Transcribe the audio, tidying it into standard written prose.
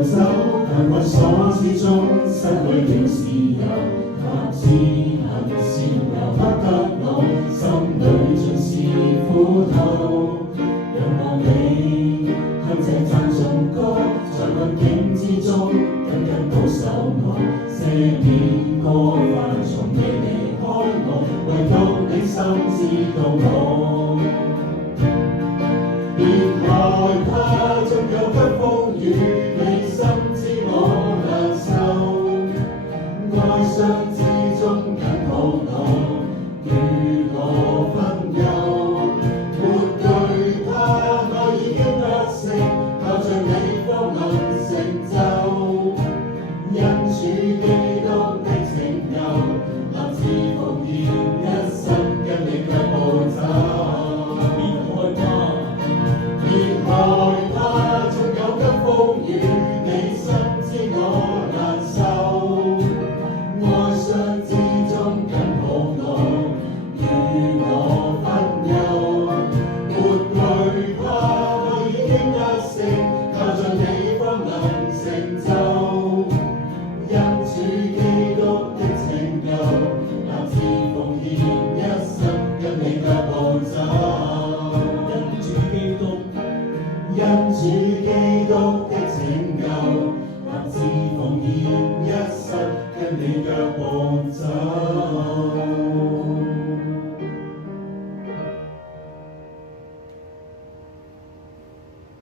逃走，但困鎖之中失去了自由，或只恨笑由不得我，心裏盡是苦痛。仰望你向這讚頌歌，在困境之中緊緊保守我，赦免過犯從未離開我，唯獨你心知道我。別害怕，縱有急風雨，你心知我難受。哀傷之中緊抱我，與我分憂。沒懼怕，愛已經得勝，靠着你方能成就。因主基督的拯救，立志奉獻一生跟你腳步走。別害怕，縱有急風雨，你心知我難受。哀傷之中緊抱我，與我分憂。沒懼怕，愛已經得勝，靠着你方能成就。因主基督的拯救，立志奉獻一生跟你腳步走。因主基督的拯救，立志奉獻一生跟你腳步走。